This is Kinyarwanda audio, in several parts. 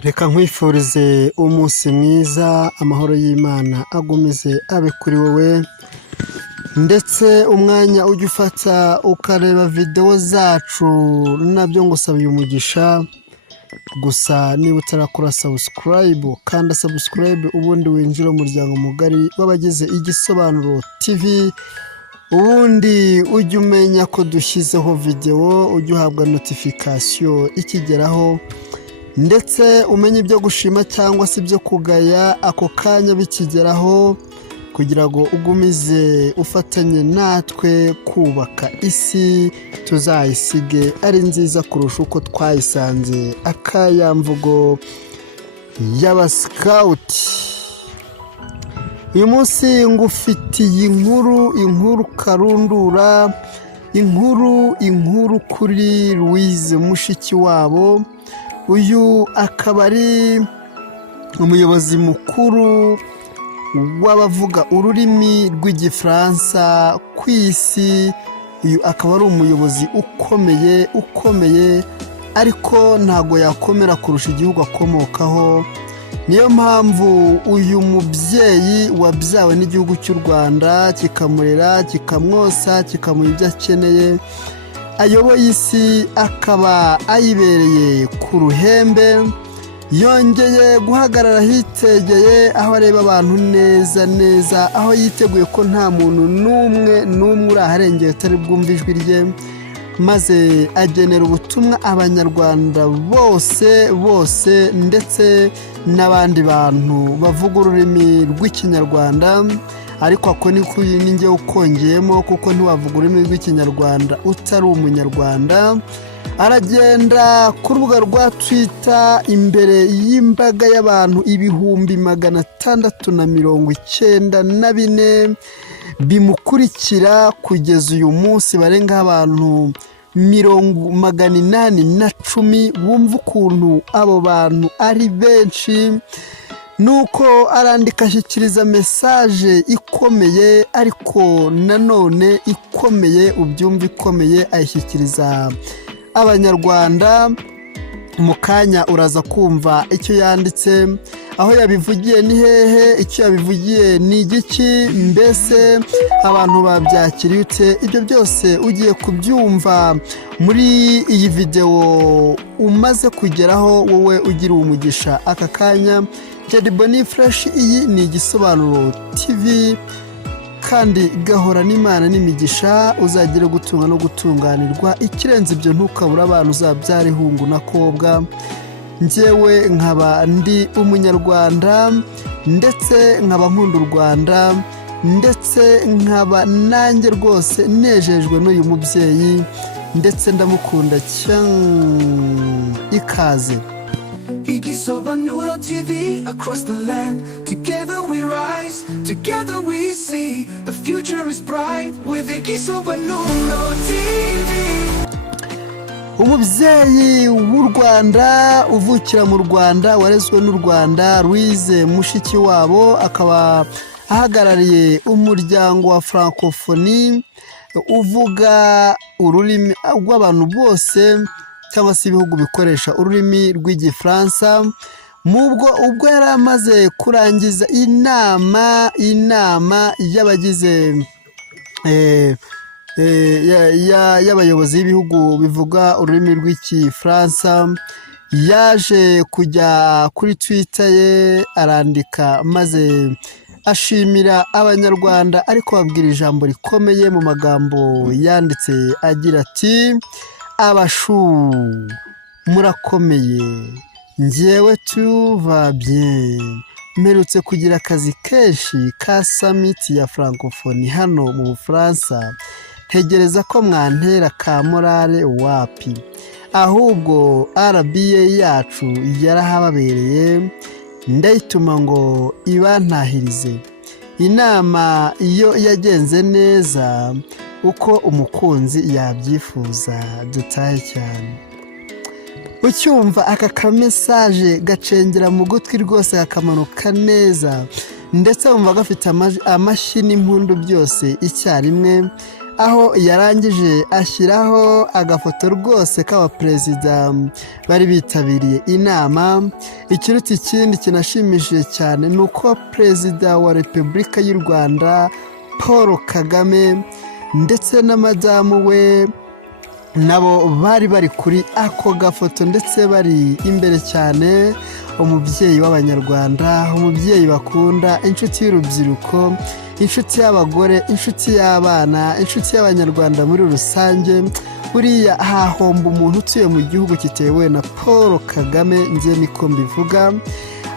Reka nkwifurize umunsi mwiza, amahoro y'Imana agumize abe kuri wowe, ndetse umwanya ujya ufata ukareba video zacu nabyo ngusabiye umugisha. Gusa niba utarakora subscribe, kanda subscribe ubundi winjira mu muryango mugari w'abagize Igisobanuro TV, ubundi ujye umenya ko dushyizeho video, ujye uhabwa notification ikigeraho, ndetse umenye ibyo gushima cyangwa se ibyo kugaya ako kanya bikigeraho, kugira ngo ugumize ufatanye natwe kubaka isi tuzayisige ari nziza kurusha uko twayisanze. Akayamvugo y'abascout. Uyu munsi ngufitiye inkuru karundura, inkuru kuri Louise mushikiwabo. Uyu akaba ari umuyobozi mukuru w'abavuga ururimi rw'igifaransa ku isi. Uyu akaba ari umuyobozi ukomeye, ariko ntago yakomera kurusha igihugu akomokaho. Niyo mpamvu uyu mubyeyi wabyawe n'igihugu cy'u Rwanda, kikamurera, kikamwosa, kikamuha ibyo akeneye, ayoboye isi, akaba ayibereye ku ruhembe, yongeye guhagarara hitegeye, aho areba abantu neza, aho yiteguye ko nta muntu n'umwe uraharengeye utari bwumva ijwi rye, maze agenera ubutumwa abanyarwanda bose ndetse n'abandi bantu bavuga ururimi rw'ikinyarwanda. Ariko ako ni njye ukongeyemo, kuko ntiwavuga ururimi rw'ikinyarwanda utari umunyarwanda. Aragenda ku rubuga rwa Twitter imbere y'imbaga y'abantu 694 bimukurikira kugeza uyu munsi, barenga abantu 810. Bumva ukuntu abo bantu ari benshi. Nuko arandika ashyikiriza message ikomeye, ariko nanone ikomeye, ubyumva ikomeye, ayishyikiriza abanyarwanda. Mu kanya uraza kumva icyo yanditse, aho yabivugiye ni hehe, icyo yabivugiye ni igiki, mbese abantu babyakiriye ute. Ibyo byose ugiye kubyumva muri iyi video umaze kugeraho wowe ugira umugisha aka kanya. Jadi Boni Fresh, iyi ni Igisobanuro TV, kandi gahora n'Imana n'imigisha, uzagire gutunga no gutunganirwa. Ikirenze ibyo ntukabura abantu uzabyara ihungu na kobwa. Njyewe nkaba ndi umunyarwanda, ndetse nkaba nkunda u Rwanda, ndetse nkaba nanjye rwose nejejwe n'uyu mubyeyi, ndetse ndamukunda cyane. Ikaze Igisobanuro TV, across the land, together we rise, together we see, the future is bright with Igisobanuro TV. Umubyeyi w'u Rwanda, uvukira mu Rwanda, warezwe n'u Rwanda, Louise mushikiwabo, akaba ahagarariye umuryango wa francophonie uvuga ururimi rw'abantu bose, cyangwa se ibihugu bikoresha ururimi rw'igifaransa. Ubwo yari amaze kurangiza inama y'abagize y'abayobozi b'ibihugu bivuga ururimi rw'igifaransa, yaje kujya kuri Twitter ye arandika, maze ashimira abanyarwanda, ariko babwira ijambo rikomeye mu magambo yanditse agira ati: abachou murakomeye, njyewe tu va bien. Mperutse kugira akazi kenshi ka summit ya francophonie hano mu Bufaransa, ntegereza ko mwantera ka morale wapi, ahubwo RBA yacu yarahababereye, ndayituma ngo ibantahirize. Inama iyo yagenze neza uko umukunzi yabyifuza, dutahe cyane. Ucyumva aka message gacengera mu gutwi rwose, akamanuka neza, ndetse wumva gafite amashyi n'impundu byose icyarimwe. aho yarangije ashyiraho agafoto rwose k'abaperezida bari bitabiriye inama. Ikiruta ikindi kinashimishije cyane ni uko perezida wa Repubulika y'u Rwanda Paul Kagame ndetse na madamu we nabo bari kuri ako gafoto ndetse bari imbere cyane. Umubyeyi w'abanyarwanda, umubyeyi bakunda, inshuti y'urubyiruko, inshuti y'abagore, inshuti y'abana, inshuti y'abanyarwanda muri rusange. Buriya hahomba umuntu utuye mu gihugu kitewe na Paul Kagame, njye niko mbivuga.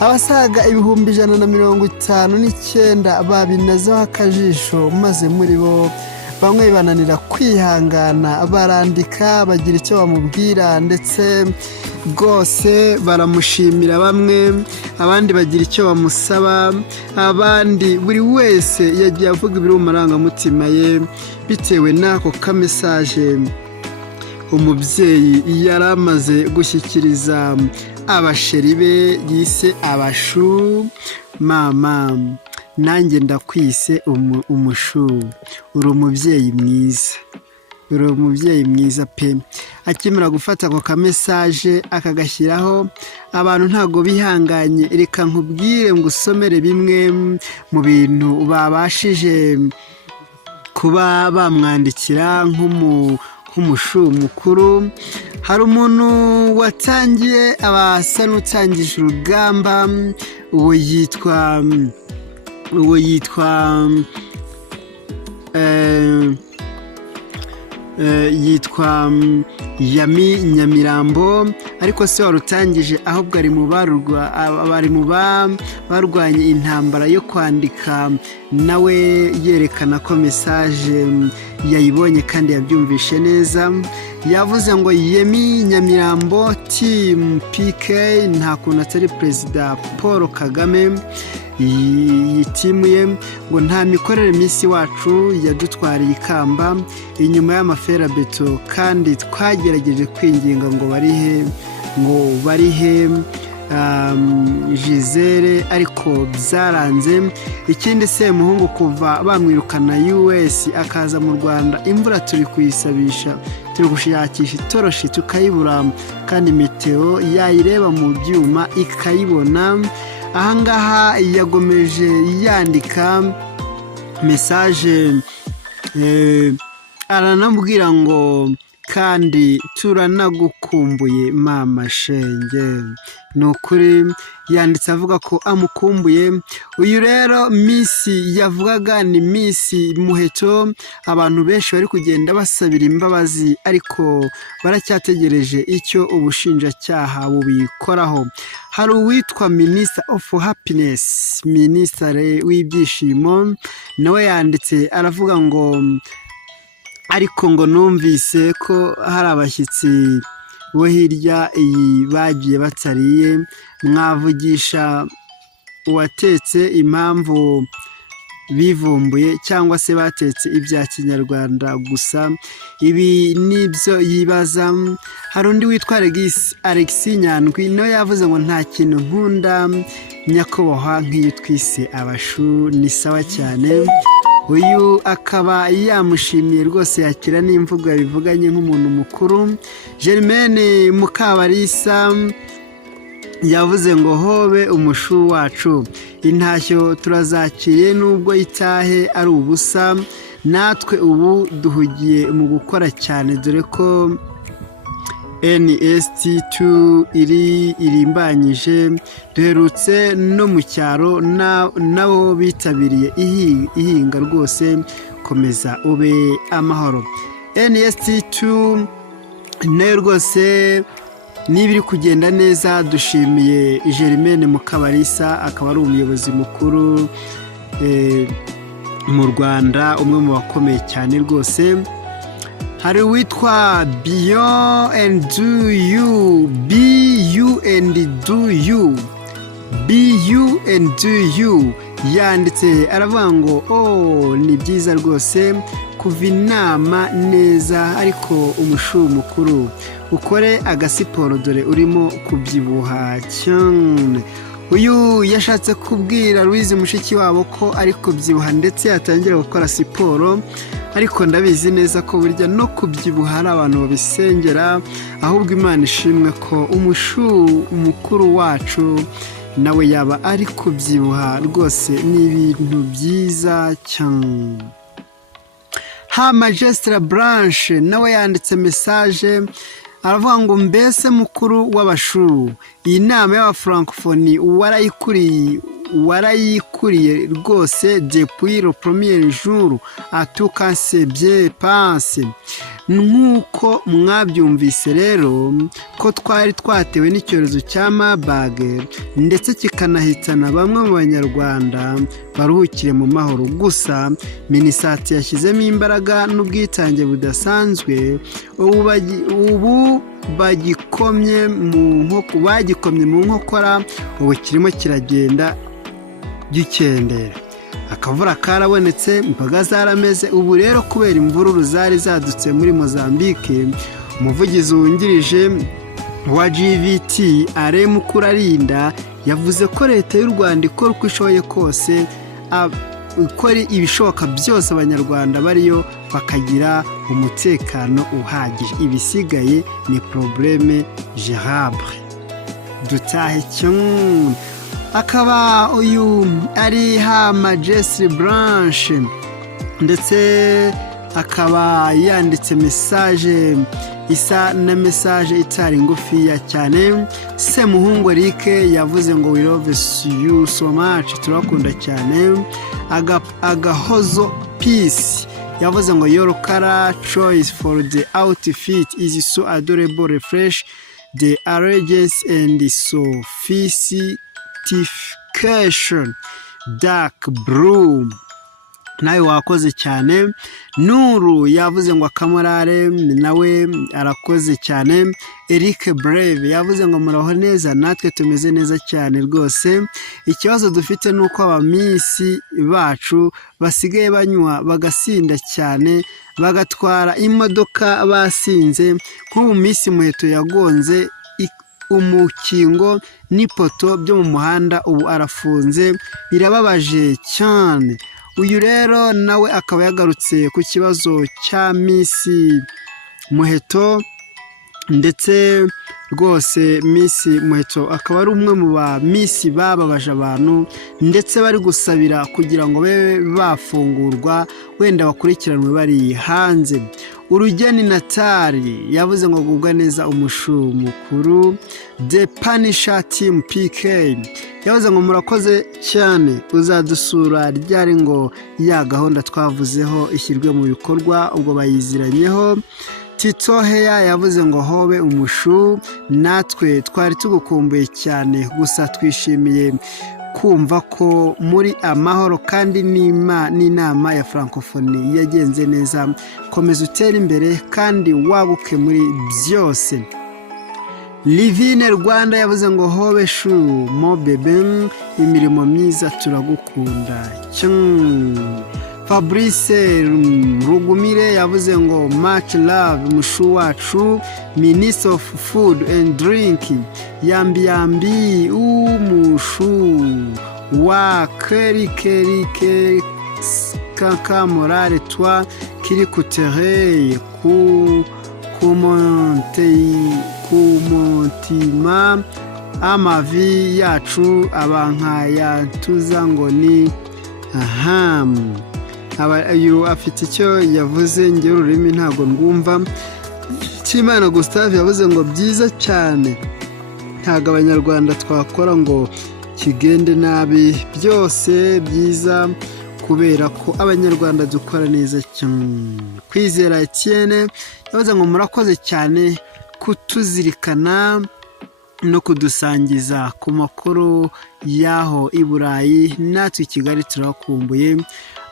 Abasaga 159 babinazeho akajisho, maze muri bo bamwe bananira kwihangana, barandika bagira icyo bamubwira ndetse rwose baramushimira bamwe, abandi bagira icyo bamusaba, abandi buri wese yagiye avuga ibiri mu marangamutima ye bitewe n'ako kamesaje umubyeyi yaramaze gushyikiriza abasheri be yise abachou. Mama, nanjye ndakwise umushu, uri umubyeyi mwiza, uri umubyeyi mwiza pe. Akimara gufata ako kamesaje akagashyiraho, abantu ntago bihanganye. Reka nkubwire ngo usomere bimwe mu bintu babashije kuba bamwandikira nk'umushu mukuru. Hari umuntu watangiye abasa n'utangije urugamba, uwo yitwa Yami Nyamirambo, ariko se warutangije ahubwo ari mu barwanye intambara yo kwandika, nawe yerekana ko mesaje yayibonye kandi yabyumvishe neza. Yavuze ngo Yemi Nyamirambo team PK nta kuntu atari perezida Paul Kagame yitimuye, ngo nta mikorere misi wacu yadutwariye ikamba inyuma y'amaferabeto, kandi twagerageje kwinginga ngo barihe Gisele ariko byaranze. Ikindi se muhungu kuva bamwirukana US akaza mu Rwanda, imvura turi kuyisabisha, turi gushakisha itoroshi tukayibura, kandi meteo yayireba mu byuma ikayibona. Ahangaha yagomeje yandika mesaje, aranambwira ngo kandi turanagukumbuye mama shenge. Nukuri yanditse avuga ko amukumbuye. Uyu rero misi yavugaga ni misi Muheto. Abantu benshi bari kugenda basabira imbabazi, ariko baracyategereje icyo ubushinjacyaha bubikoraho. Hari uwitwa Minister of Happiness, Minisitiri w'ibyishimo, nawe yanditse aravuga ngo ariko ngo numvise ko hari abashyitsi bo hirya iyi bagiye batariye, mwavugisha uwatetse impamvu bivumbuye cyangwa se batetse ibya kinyarwanda gusa. Ibi nibyo yibaza. Hari undi witwa Alex Nyandwi, nawe yavuze ngo nta kintu nkunda nyakubahwa nk'iyo twise abachou, ni sawa cyane. Uyu akaba yamushimiye rwose, yakira n'imvugo yabivuganye nk'umuntu mukuru. Germaine Mukabarisa yavuze ngo hobe umushu wacu, intashyo turazakiriye nubwo itahe ari ubusa, natwe ubu duhugiye mu gukora cyane, dore ko NST2 irimbanyije. Duherutse no mu cyaro nabo bitabiriye ihinga rwose, komeza ube amahoro. NST2 nayo rwose nibiri kugenda neza. Dushimiye Germaine Mukabarisa, akaba ari umuyobozi mukuru mu Rwanda, umwe mu bakomeye cyane rwose. Hari witwa Bio and Do You, BU and Do You, BU and Do You, yanditse aravuga ngo ni byiza rwose kuva inama neza, ariko umushu mukuru ukore agasiporo dore urimo kubyibuha cyane. uyu yashatse kubwira Louise mushikiwabo ko ari kubyibuha ndetse yatangira gukora siporo, ariko ndabizi neza ko burya no kubyibuha ari abantu babisengera, ahubwo Imana ishimwe ko umukuru wacu nawe yaba ari kubyibuha rwose. Ni ibintu byiza cyane. Ha Majestra Branche nawe yanditse message aravuga ngo mbese mukuru w'abachou, iyi nama y'abafrancophonie warayikuriye rwose depuis le premier jour à tout cas c'est bien pensé. Nk'uko mwabyumvise rero ko twari twatewe n'icyorezo cya Marburg ndetse kikanahitana bamwe mu banyarwanda, baruhukire mu mahoro. Gusa minisati yashyizemo imbaraga n'ubwitange budasanzwe, ubu bagikomye mu nkokora, ubu kirimo kiragenda gikendera. Akavura karabonetse, imbaga zarameze. Ubu rero kubera imvururu zari zadutse muri Mozambique, umuvugizi wungirije wa GVT Mukurarinda yavuze ko leta y'u Rwanda ikora uko ishoboye kose, ikora ibishoboka byose abanyarwanda bariyo bakagira umutekano uhagije. Ibisigaye ni problème gérable. Dutahe cyane. Akaba uyu ari Ha Majestra Branche ndetse akaba yanditse message isa na message itari ngufiya cyane. Semuhungu Eric yavuze ngo we love you so much, turakunda cyane. Agahozo Peace yavuze ngo your color choice for the outfit is so adorable, refresh the elegance and sophistication, dark blue. Nawe wakoze cyane. Nuru yavuze ngo akamorare, nawe arakoze cyane. Eric Brave yavuze ngo muraho neza, natwe tumeze neza cyane rwose. Ikibazo dufite nuko abamisi bacu basigaye banywa bagasinda cyane, bagatwara imodoka basinze. Nk'ubu Miss Muheto yagonze umukingo n'ipoto byo mu muhanda, ubu arafunze, birababaje cyane. Uyu rero nawe akaba yagarutse ku kibazo cya Miss Muheto, ndetse rwose Miss Muheto akaba ari umwe mu ba Miss bababaje abantu, ndetse bari gusabira kugira ngo babe bafungurwa, wenda bakurikiranwe bari hanze. Urugeni Natali yavuze ngo gubwa neza umushu mukuru. The Punisher Team PK yavuze ngo murakoze cyane, uzadusura ryari ngo ya gahunda twavuzeho ishyirwe mu bikorwa, ubwo bayiziranyeho. Tito Heya yavuze ngo hobe umushu, natwe twari tugukumbuye cyane, gusa twishimiye kumva ko muri amahoro kandi n'inama ya Francophonie yagenze neza. Komeza utere imbere kandi waguke muri byose. Livine Rwanda yavuze ngo hobe shu mo bebe, imirimo myiza turagukunda. Fabrice Rugumire yavuze ngo much love mushu wacu, Minister of Food and Drink. Yambi umushu wa keri kaka morale twa kiri kutereye kumontima amavi yacu abankaya tuza ngo ni uyu afite icyo yavuze, nge ururimi ntago rwumva. Kimana Gustave yavuze ngo byiza cyane, ntago abanyarwanda twakora ngo kigende nabi, byose byiza kubera ko abanyarwanda dukora neza cyane. Kwizera Etienne yavuze ngo murakoze cyane kutuzirikana no kudusangiza ku makuru yaho i Burayi, natwe i Kigali turakumbuye.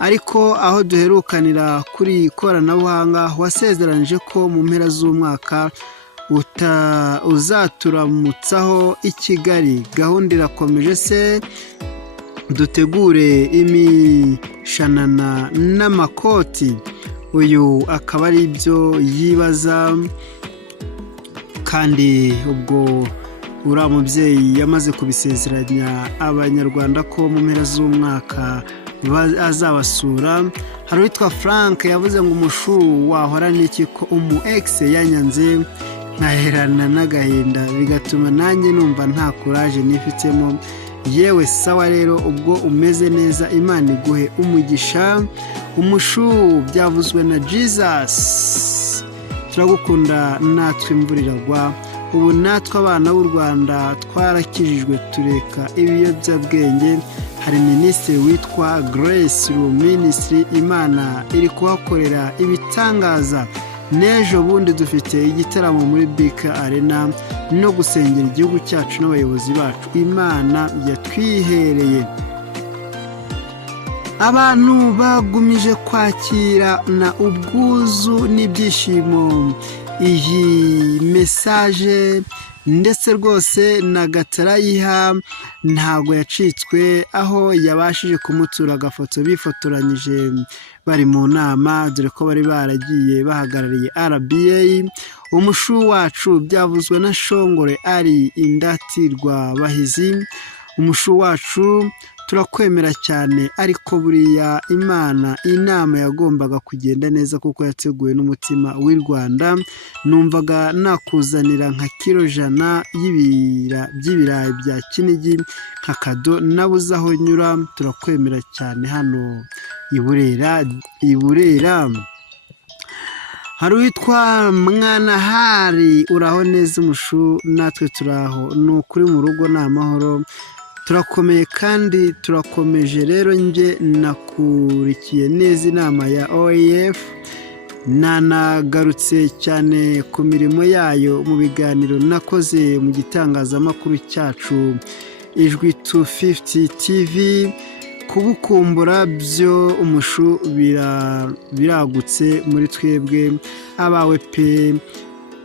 Ariko aho duherukanira kuri ikoranabuhanga, wasezeranije ko mu mpera z'umwaka uzaturamutsaho i Kigali. Gahunda irakomeje se, dutegure imishanana n'amakoti. Uyu akaba ari ibyo yibaza, kandi ubwo uriya mubyeyi yamaze kubisezeranya abanyarwanda ko mu mpera z'umwaka azabasura. Hari uwitwa Frank yavuze ngo umushu wahora n'iki ko umu ex yanyanze nkaherana n'agahinda bigatuma nanjye numva nta courage nifitemo. Yewe sawa rero ubwo umeze neza Imana iguhe umugisha. Umushu byavuzwe na Jesus. Turagukunda natwe imvura iragwa. Ubu natwe abana b'u Rwanda twarakijijwe tureka ibiyobyabwenge. Hari minisitiri witwa Grace Room Ministry Imana iri kuhakorera ibitangaza. N'ejo bundi dufite igitaramo muri BK Arena no gusengera igihugu cyacu n'abayobozi bacu Imana yatwihereye. Abantu bagumije kwakira na ubwuzu n'ibyishimo iyi message ndetse rwose na Gatarayiha ntago yacitswe aho yabashije kumutura agafoto bifotoranyije bari mu nama dore ko bari baragiye bahagarariye RBA. Umushu wacu byavuzwe na Shongore ari indatirwa bahizi. Umushu wacu turakwemera cyane ariko buriya Imana inama yagombaga kugenda neza kuko yateguwe n'umutima w'i Rwanda. Numvaga nakuzanira nka kilo 100 by'ibirayi bya Kinigi nka kado nabuze aho nyura. Turakwemera cyane hano i Burera. Hari uwitwa Mwana Hari uraho neza umushu natwe turaho n'ukuri mu rugo n'amahoro. Turakomeye kandi turakomeje rero nje nakurikiye neza inama ya OEF nanagarutse cyane ku mirimo yayo mu biganiro nakoze mu gitangazamakuru cyacu Ijwi 250 TV. Kubukumbura byo umushu biragutse muri twebwe abawe pe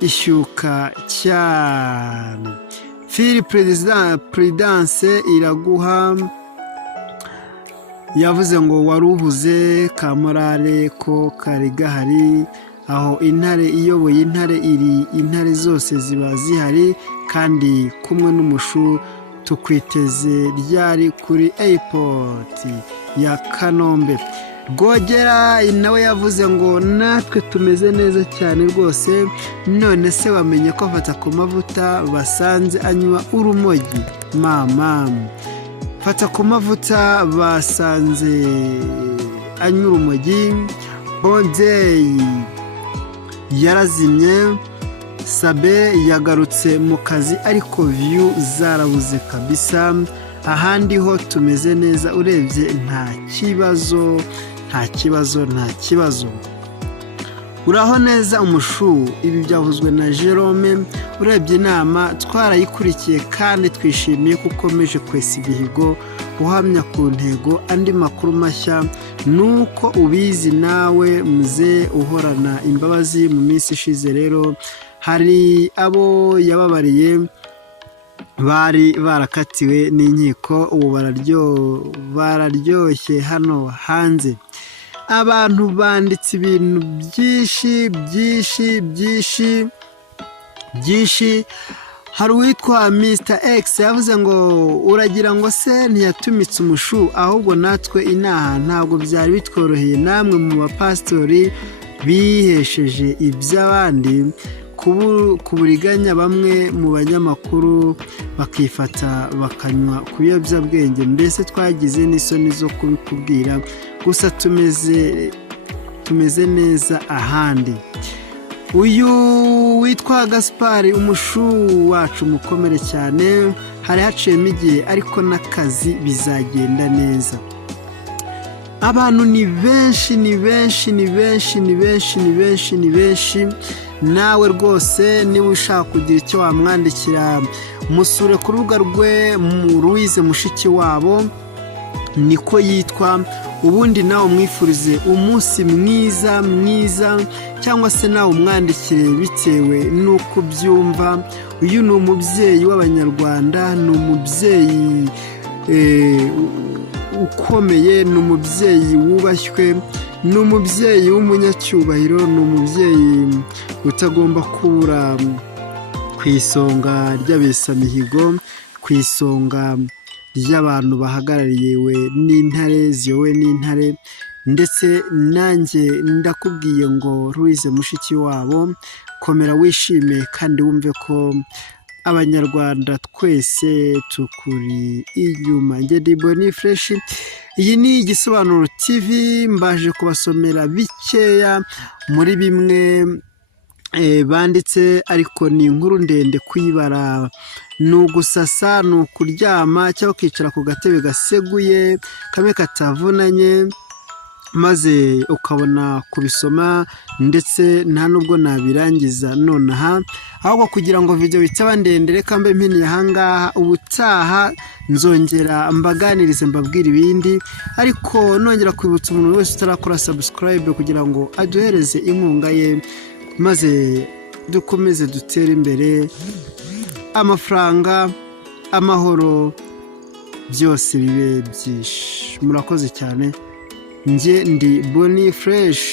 ishyuka cyane. Fili Prudence Iraguha yavuze ngo waruhuze kamorale ko kari gahari aho intare iyoboye intare zose ziba zihari kandi kumwe n'umushu tukwiteze ryari kuri airport ya Kanombe. Rwogera nawe yavuze ngo natwe tumeze neza cyane rwose none se wamenye ko afata ku mavuta basanze anywa urumogi mama. Fata ku mavuta basanze anywa urumogi. Bondey yarazimye. Sabe yagarutse mu kazi ariko view zarabuze kabisa. Ahandi ho tumeze neza urebye nta kibazo. Uraho neza umushu. Ibi byavuzwe na Jerome. Urebye inama twarayikurikiye kandi twishimiye kuko meje kwesa ibihigo uhamya ku ntego. Andi makuru mashya nuko ubizi nawe muze uhorana imbabazi mu minsi ishize rero hari abo yababariye bari barakatiwe n'inkiko ubu bararyoshye hano hanze. Abantu banditse ibintu byinshi. Hari uwitwa Mr X yavuze ngo uragira ngo se ntiyatumitse umushu ahubwo natwe inaha ntabwo byari bitworoheye namwe mu bapastori bihesheje iby'abandi kuburiganya bamwe mu banyamakuru bakifata bakanywa ku biyobyabwenge. Mbese twagize n'isoni zo kubikubwira gusa tumeze neza ahandi. Uyu witwa Gaspari umushu wacu mukomere cyane. Hari haciyemo igihe ariko n'akazi bizagenda neza. Abantu ni benshi. Nawe rwose niba ushaka kugira icyo wamwandikira musure ku rubuga rwe Louise mushikiwabo niko yitwa. Ubundi nawe umwifurize umunsi mwiza cyangwa se nawe umwandikire bitewe n'uko byumva. Uyu ni umubyeyi w'abanyarwanda, ni umubyeyi ukomeye, ni umubyeyi wubashywe, ni umubyeyi w'umunyacyubahiro, ni umubyeyi utagomba kubura ku isonga ry'abesamihigo, ku isonga ry'abantu bahagarariwe n'intare ziyowe n'intare, ndetse nanjye ndakubwiye ngo Louise mushikiwabo, komera wishime kandi wumve ko abanyarwanda twese tukuri inyuma. Nge ndi Boni Fresh, iyi ni Igisobanuro TV, mbaje kubasomera bikeya muri bimwe banditse, ariko ni inkuru ndende kuyibara. Nugusasa, nukuryama cyangwa ukicara ku gatebe gaseguye kamwe katavunanye, maze ukabona kubisoma, ndetse nta nubwo nabirangiza nonaha, ahubwo kugira ngo video itaba ndende reka mbe mpiniye ahangaha. Ubutaha nzongera mbaganirize mbabwira ibindi, ariko nongera kwibutsa umuntu wese utarakora subscribe kugira ngo aduhereze inkunga ye, maze dukomeze dutere imbere, amafaranga, amahoro, byose bibe byinshi. Murakoze cyane. Nge ndi Boni Fresh.